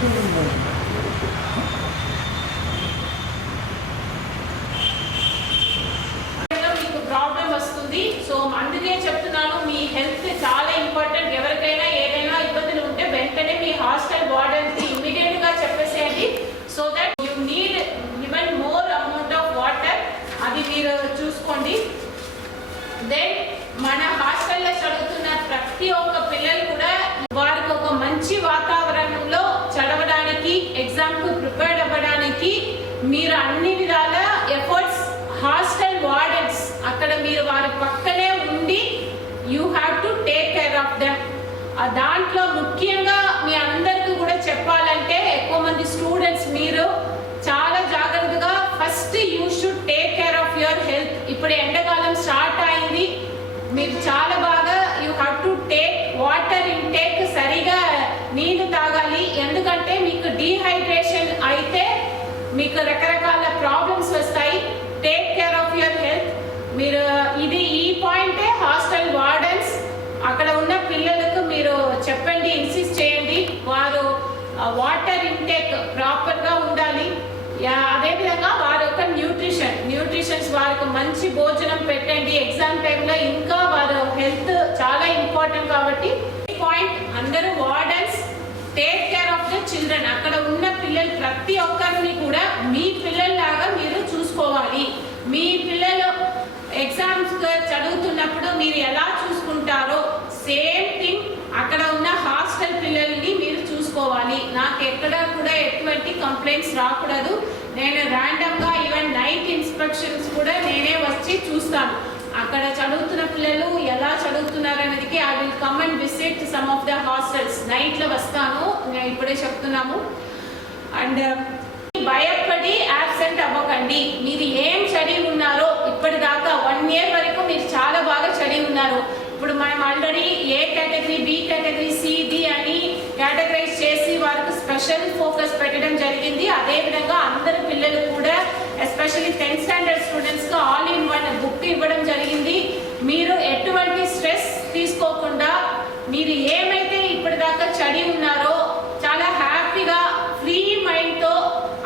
మీకు ప్రాబ్లం వస్తుంది. సో అందుకే చెప్తున్నాను మీ హెల్త్ చాలా ఇంపార్టెంట్ ఎవరికైనా ఏదైనా ఇబ్బందులు ఉంటే వెంటనే మీ హాస్టల్ వార్డెన్కి ఇమీడియట్గా చెప్పేసేయండి. So that you need even more amount of water అది మీరు చూసుకోండి. దెన్ మన హాస్టల్లో చదువుతున్న ప్రతి ఒక్క పిల్లలు కూడా వారికి ఒక మంచి వాతావరణంలో చదవడానికి ఎగ్జామ్కు ప్రిపేర్ అవ్వడానికి మీరు అన్ని విధాల ఎఫర్ట్స్ హాస్టల్ వార్డెన్స్ అక్కడ మీరు వారి పక్కనే ఉండి you have to take care of them దాంట్లో ముఖ్యంగా మీ అందరికీ కూడా చెప్పాలంటే ఎక్కువ మంది స్టూడెంట్స్ మీరు చాలా జాగ్రత్తగా first you should take care of your health ఇప్పుడు ఎండాకాలం స్టార్ట్ అయింది. మీరు చాలా బాగా you have to take water intake సరిగా నీళ్ళు తాగాలి. ఎందుకంటే మీకు డీహైడ్రేషన్ అయితే మీకు రకరకాల ప్రాబ్లమ్స్ వస్తాయి. Take care of your health మీరు ఇది ఈ పాయింటే హాస్టల్ వార్డెన్స్ అక్కడ ఉన్న పిల్లలకు మీరు చెప్పండి ఇన్సిస్ట్ చేయండి వారు వాటర్ ఇంటేక్ ప్రాపర్గా ఉండాలి. యా- అదేవిధంగా వారి యొక్క న్యూట్రిషన్. న్యూట్రిషన్స్ వారికి మంచి భోజనం పెట్టండి. ఎగ్జామ్ టైంలో ఇంకా వారు హెల్త్ చాలా ఇంపార్టెంట్ కాబట్టి పాయింట్ అందరూ wardens take care of the children. అక్కడ ఉన్న పిల్లలు ప్రతి ఒక్కరిని కూడా మీ పిల్లల్లాగా మీరు చూసుకోవాలి. మీ పిల్లలు ఎగ్జామ్స్ చదువుతున్నప్పుడు మీరు ఎలా చూసుకుంటారో సేమ్ థింగ్ అక్కడ ఉన్న హాస్టల్ పిల్లల్ని మీరు చూసుకోవాలి నాకు ఎక్కడ కూడా ఎటువంటి కంప్లైంట్స్ రాకూడదు. నేను ర్యాండమ్గా ఈవెన్ నైట్ ఇన్స్పెక్షన్స్ కూడా నేనే వచ్చి చూస్తాను. అక్కడ చదువుతున్న పిల్లలు ఎలా చదువుతున్నారు అనేది I will come and visit some of the hostels నైట్లో వస్తాను. నేను ఇప్పుడే చెప్తున్నాము. అండ్ uh, భయపడి యాబ్సెంట్ అవ్వకండి. మీరు ఏం చదివి ఉన్నారో ఇప్పటిదాకా వన్ ఇయర్ వరకు మీరు చాలా బాగా చదివి ఉన్నారు. ఇప్పుడు మనం already A category B category CD అని కేటగరైజ్ చే స్పెషల్ ఫోకస్ పెట్టడం జరిగింది. అదేవిధంగా అందరు పిల్లలు కూడా ఎస్పెషల్లీ టెన్త్ స్టాండర్డ్ స్టూడెంట్స్కి ఆల్ ఇన్ వన్ బుక్ ఇవ్వడం జరిగింది. మీరు ఎటువంటి స్ట్రెస్ తీసుకోకుండా మీరు ఏమైతే ఇప్పటిదాకా చదివి ఉన్నారో చాలా హ్యాపీగా ఫ్రీ మైండ్తో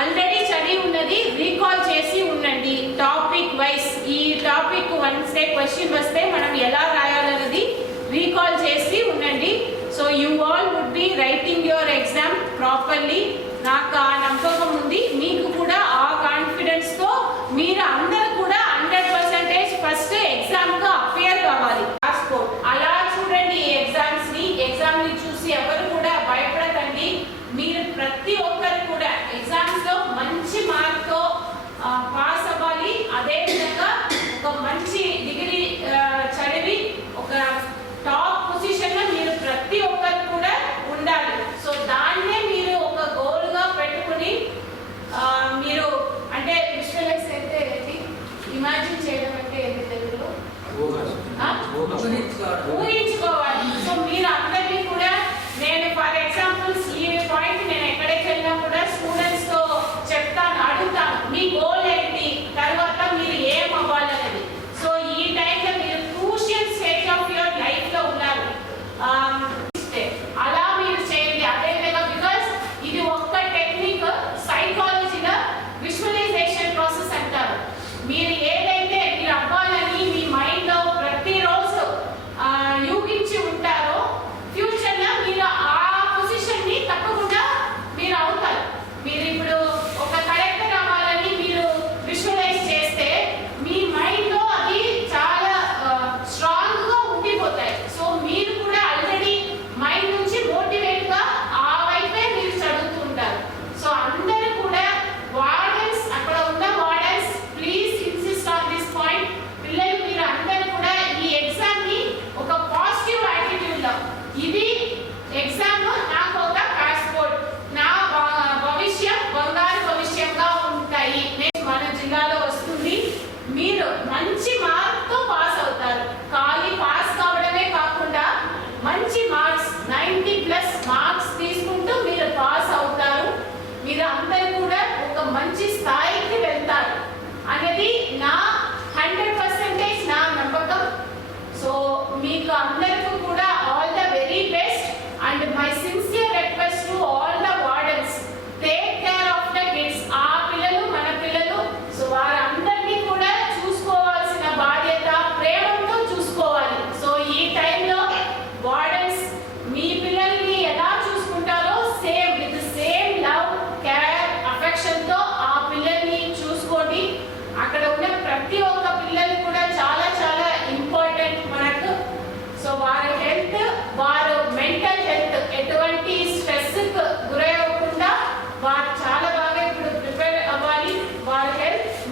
ఆల్రెడీ చదివి ఉన్నది రీకాల్ చేసి ఉండండి. టాపిక్ వైస్ ఈ టాపిక్ వన్స్ డే క్వశ్చన్ వస్తే మనం ఎలా రాయాలన్నది రీకాల్ చేసి ఉండండి so you all would be writing your exam properly А? Ой, Exactly.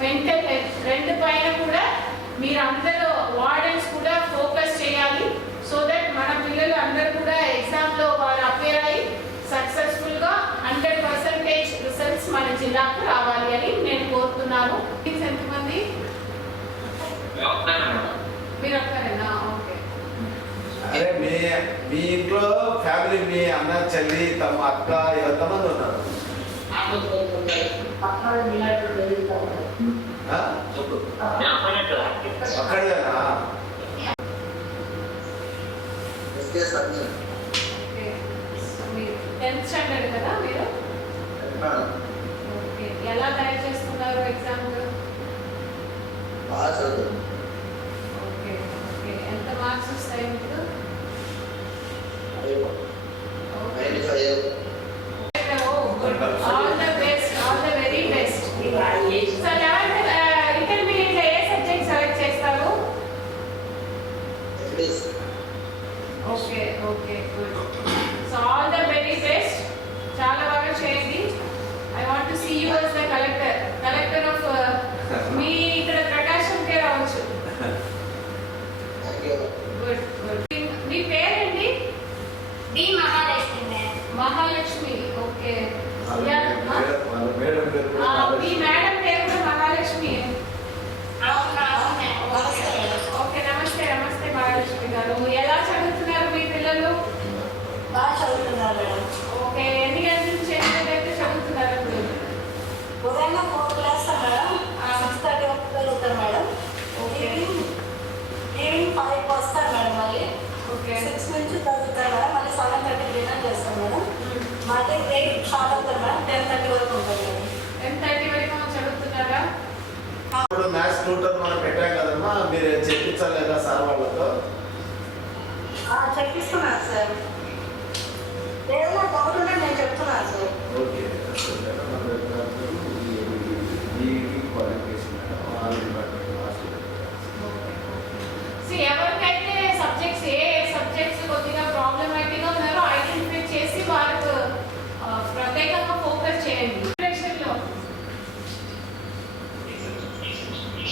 వెంట రెండు పైన కూడా మీరు అందరూ వార్డెన్స్ కూడా ఫోకస్ చేయాలి. సో దట్ మన పిల్లలు అందరూ కూడా ఎగ్జామ్లో వాళ్ళు అపేర్ అయ్యి సక్సెస్ఫుల్గా హండ్రెడ్ పర్సెంటేజ్ రిజల్ట్స్ మన జిల్లాకు రావాలి అని నేను కోరుతున్నాను. ఎంతమంది? మీరు ఒక్కరేనా ఓకే. అదే మీ మీ ఇంట్లో ఫ్యామిలీ మీ అన్న చెల్లి తమ అక్క ఎంతమంది ఉన్నారు? అక్కడేనా మీరు టెన్త్ స్టాండర్డ్ కదా మీరు ఓకే ఎలా తయారు చేస్తున్నారు ఎగ్జామ్ ఓకే ఎంత మార్క్స్ వస్తాయి మీకు okay all the best all the very best so eleventh intermediate A subject select చేస్తారు okay good so all the very best చాలా బాగా చేయండి I want to see you as the collector collector of మీ ఇక్కడ ప్రకాశంకే రావచ్చు. Good good మీ పేరేంటి? D Mahalakshmi Mahalakshmi. Okay madam పేరు కూడా ఆ, మీ మహాలక్ష్మి. మేడం పేరు కూడా మహాలక్ష్మి అవును అవును మ్యామ్ నమస్తే మేడం ఓకే నమస్తే నమస్తే మహాలక్ష్మి గారు ఎలా చదువుతున్నారు మీ పిల్లలు బాగా చదువుతున్నారు మేడం ఓకే ఎన్ని గంటల నుంచి ఎన్ని గంటల అయితే చదువుతున్నారు ఇప్పుడు ఉదయం four class madam six thirty వరకు చదువుతారు మేడం ఓకే. ఈవినింగ్ ఈవినింగ్ ఫైవ్కి వస్తారు మేడం మళ్ళీ ఓకే సిక్స్ నుంచి చదువుతారు మేడం మళ్ళీ సెవెన్ థర్టీ డిన్నర్ చేస్తాం మేడం మళ్ళీ ఎయిట్ స్టార్ట్ అవుతారు మేడం టెన్ థర్టీ వరకు ఉంటుంది. టెన్ థర్టీ వరకు చదువుతున్నారా? ఇప్పుడు మ్యాథ్స్ ట్యూటర్ మనం పెట్టాం కదమ్మా మీరు చెప్పించలేదా సార్ వాళ్ళతో? ఆ, చెప్పిస్తున్నాను సార్. ఏదైనా డౌట్ ఉంటే నేను చెప్తున్నాను sir. Okay.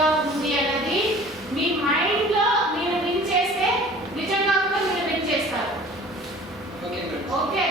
గా ఉంది అనేది మీ మైండ్లో మీరు విన్ చేస్తే నిజంగా కూడా మీరు విన్ చేస్తారు. Okay okay